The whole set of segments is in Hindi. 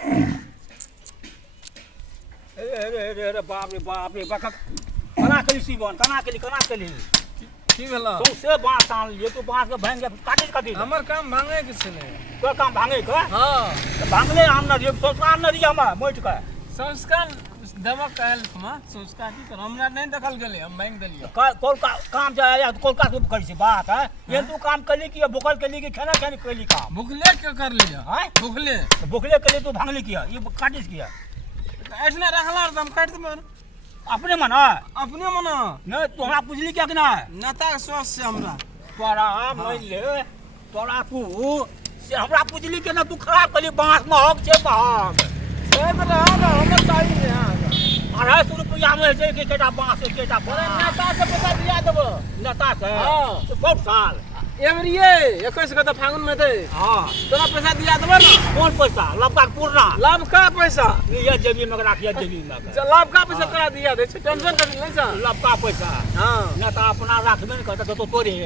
अरे बाप रे कना कली सीबन कना कली की भेला से बांस आन लिए तू बांस के भांग काटे कथी हमर काम भांगे के छले तो काम भांगे के हां भांगले आम न दियो संस्कार न दिया हम मोट के संस्कार दमक कहल हम संस्कार की कर हमरा नहीं देखल गेले हम भांग देलिए कोल काम जाया कोल का तू करी से बात है ये तू काम कली की भूखल कली की खाना खाने कली काम भूखले के कर लिया हैं भूखले कली तू भांगली किया ये काटिस किया ऐसने रखला हम काट दे अपने मन न तो हमरा पूछली क्या कि ना नेता के सोच से हमरा तोरा मान ले तोरा तू से हमरा पूछली के ना तू खराब कली बांस महक छे महक से तो रहा हमर ताई ने 250 रुपया में जे के केटा बांस के केटा नेता से पैसा दिया देबो नेता से हां तो बहुत साल एवरिये 21 का तो फागुन में थे हां तोरा पैसा दिया देबो ना कौन पैसा लबका पूर्णा लाभ का पैसा ये जेबी में राखिया जेबी में लाभ का पैसा तोरा दिया दे टेंशन कर नहीं सा लबका पैसा हां नेता अपना राखबे न करता तो तोरे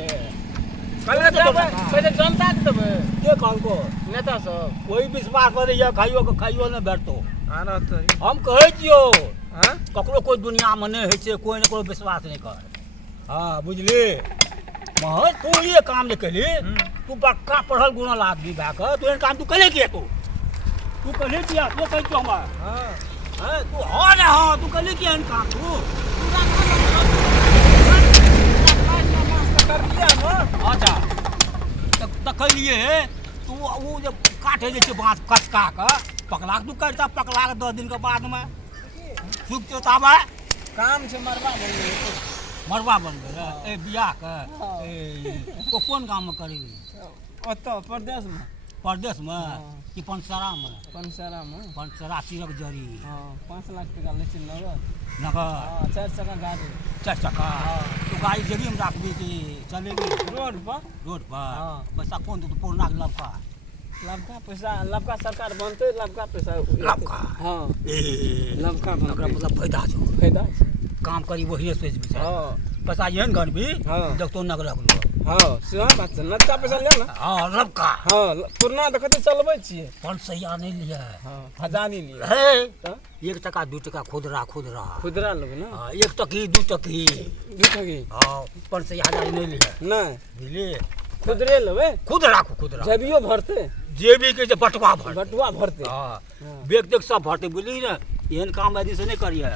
पहले पहले जनता के देबे के कहल को नेता सब कोई विश्वास करे ये खाइयो न बैठतो आना तो हम कहै छियो हां ककरो कोई दुनिया में नहीं है से कोई न कोई विश्वास नहीं कर हां बुझली महज तू ये काम नहीं कली तू बड़का पढ़ल गुणल आदमी बा के तू काम तू कले किया तू कले किया तो कह क्यों हम हां तू हां ना हां तू कले किया काम तू कर लिया ना अच्छा तक लिए तू वो जब काटे जे बांस कचका के पकला तू करता पकला के 10 दिन के बाद में सुख तो ताबा काम से मरवा बन गए ए बियाह के ए कौन काम में करी ओतो प्रदेश में कि पंचसरा में पंचसरा सिरक जरी हां 5 लाख टका ले चल नगर नगर हां 4 चक्का गाड़ी 4 चक्का तो गाड़ी जगी में रखबी कि चलेगी रोड पर हां पैसा कौन तो पूर्णा के लबका पैसा सरकार बनते लबका पैसा लबका हां ए लबका मतलब फायदा काम करी वही सोच भी हां पैसा येन गन भी हां जब तो नगर रख हां से बात है नच्चा पैसा ले ना हां लबका हां पुरना देखते चलबै छिए 500 नहीं लिया हां हजानी लिए हे 1 टका 2 टका खुदरा लोग ना हां 1 टकी 2 टकी हां 500 हजार नहीं लिया नहीं दिले खुदरे लेबे खुदरा जेबियो भरते जेबी के जे बटवा भरते हां बेग देख सब भरते बुझली ना एहन काम आदमी से नहीं करिए